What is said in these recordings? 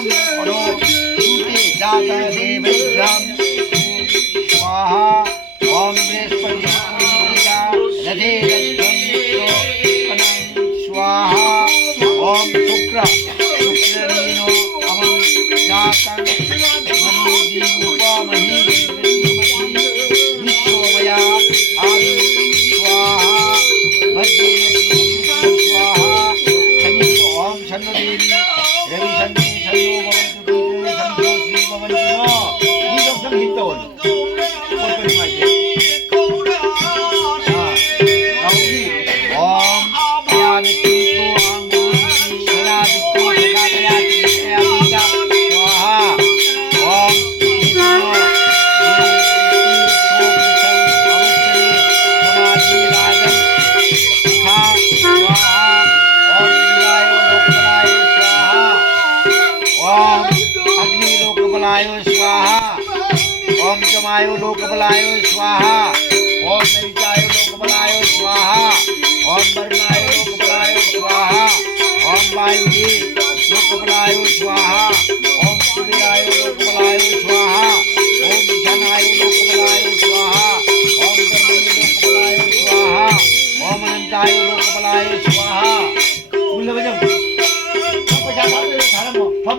ओम सूते जाता देवैभ्याम स्वाहा ओम बृहस्पति रथे स्वाहा ओम शुक्र शुक्रलीनो अमं जातं मनुदीपमहि विश्वमया आदि स्वाहा भद्रेति स्वाहा शनि ओम शन्नदेवी रवि शन्ने शन्नो भवन्तु शन्नो श्री भवन्तु निजं संहितोल कोणतरी माझे ओम आयानितो आंगो शरादितो जगादयाति नित्यादिता स्वाहा ओम ओम जमायो लोकबलायो स्वाहा ओम नैचायो लोकबलायो स्वाहा ओम वर्णायो लोकबलायो स्वाहा ओम वायुये लोकबलायो स्वाहा ओम सूर्यायो लोकबलायो स्वाहा ओम ईशानायो लोकबलायो स्वाहा ओम ब्रह्मणे लोकबलायो स्वाहा ओम अनंतायो लोकबलायो स्वाहा मुल्लवजम पचास थारम फम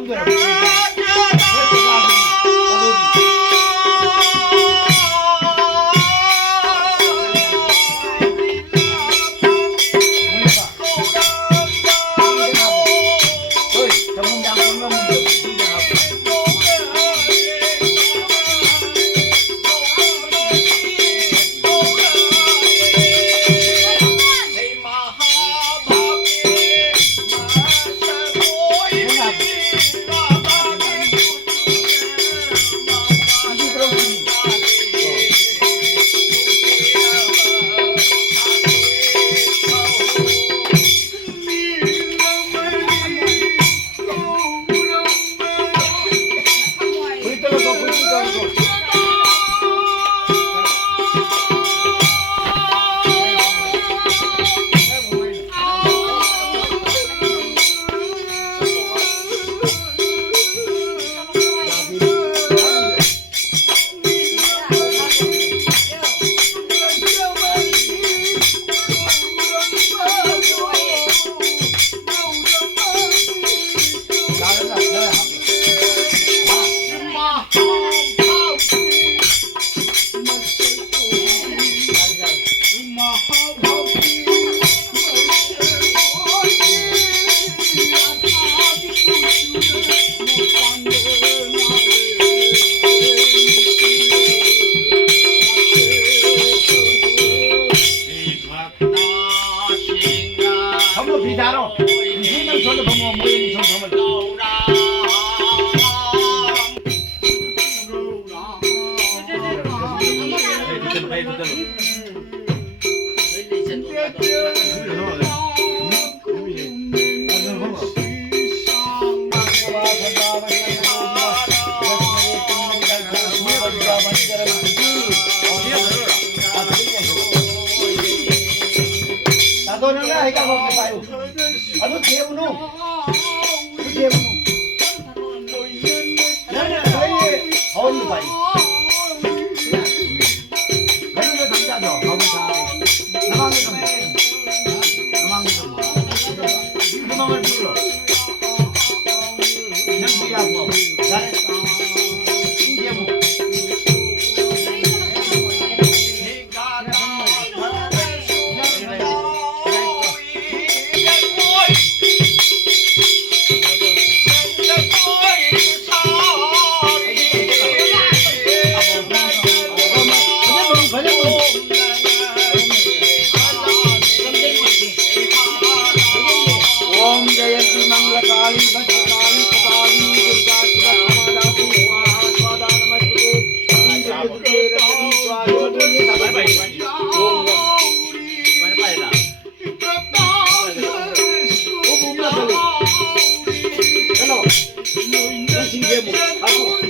Hello.